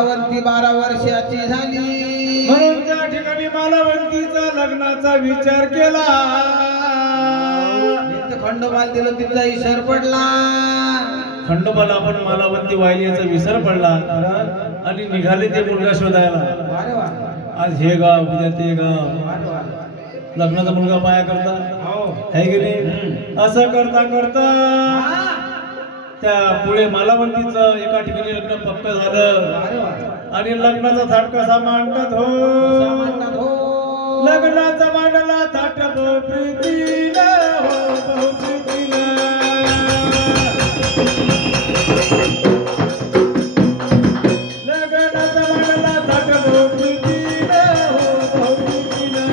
मालावंती 12 वर्षाची झाली म्हणून त्या ठिकाणी मालावंतीचा लग्नाचा विचार केला. खंडोबाला दिलं तिचा इसर पडला. खंडोबाला आपण मालावंती वाहिल्याचा विसर पडला आणि निघाले ते मुलगा शोधायला. आज हे गाव उद्या ते गाव लग्नाचा मुलगा पाया करता है की नाही. असं करता करता त्या पुढे मालावंतीचं एका ठिकाणी लग्न पक्क झालं आणि लग्नाचा थाट कसा मांडतात हो. लग्नाचा मांडला थाट प्रीतीला हो प्रीतीला. लग्नाचा मांडला थाट प्रीतीला हो प्रीतीला.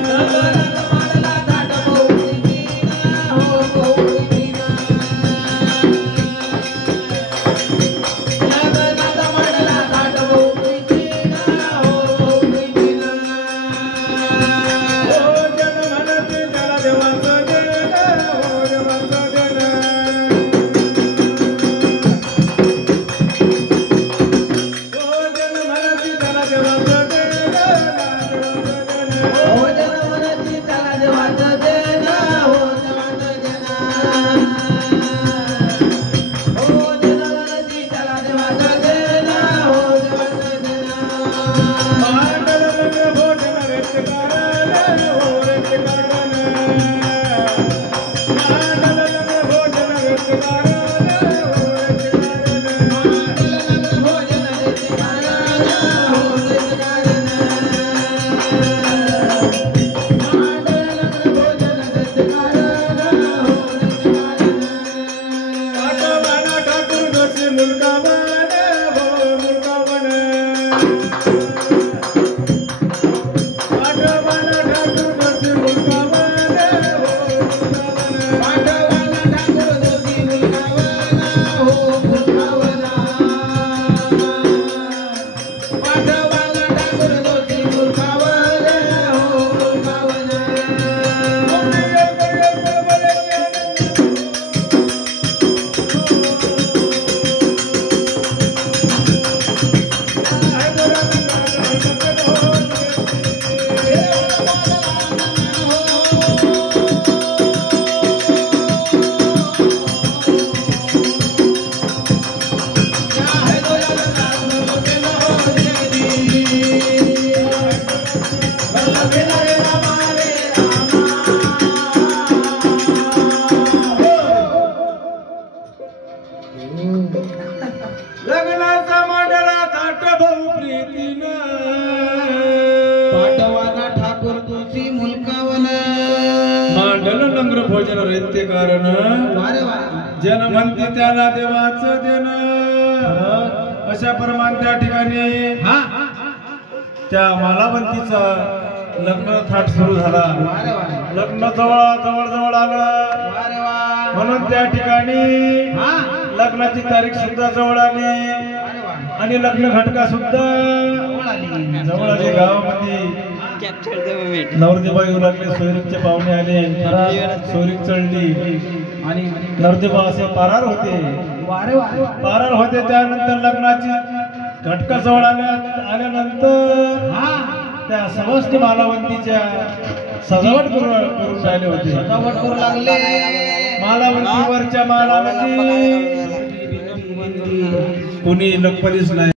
लग्नाचा मांडला थाट भाऊ प्रीतीनं. पाठवाना ठाकूर तुझी मुलकावन. मांडल नंग्र भोजन रैत्य कारण. जन म्हणते त्याला देवाचं देणं. अशा प्रमाणे त्या ठिकाणी त्या मालावंतीचा लग्न थाट सुरू झाला. लग्न जवळ आलं म्हणून त्या ठिकाणी लग्नाची तारीख सुद्धा जवळ आली आणि लग्न घटका सुद्धा जवळ आली. गावामध्ये नवरदेवा येऊ लागले. सोयरीकचे पाहुणे आले. सोयरीक चढली आणि नवरदेवा असे पारार होते. त्यानंतर लग्नाची घटका जवळ आल्यानंतर त्या समस्त मालावंतीच्या सजावट करून राहिले होते. सजावट करू लागले. मालावंतीवरच्या मालावंती कोणी लखपतीच नाही.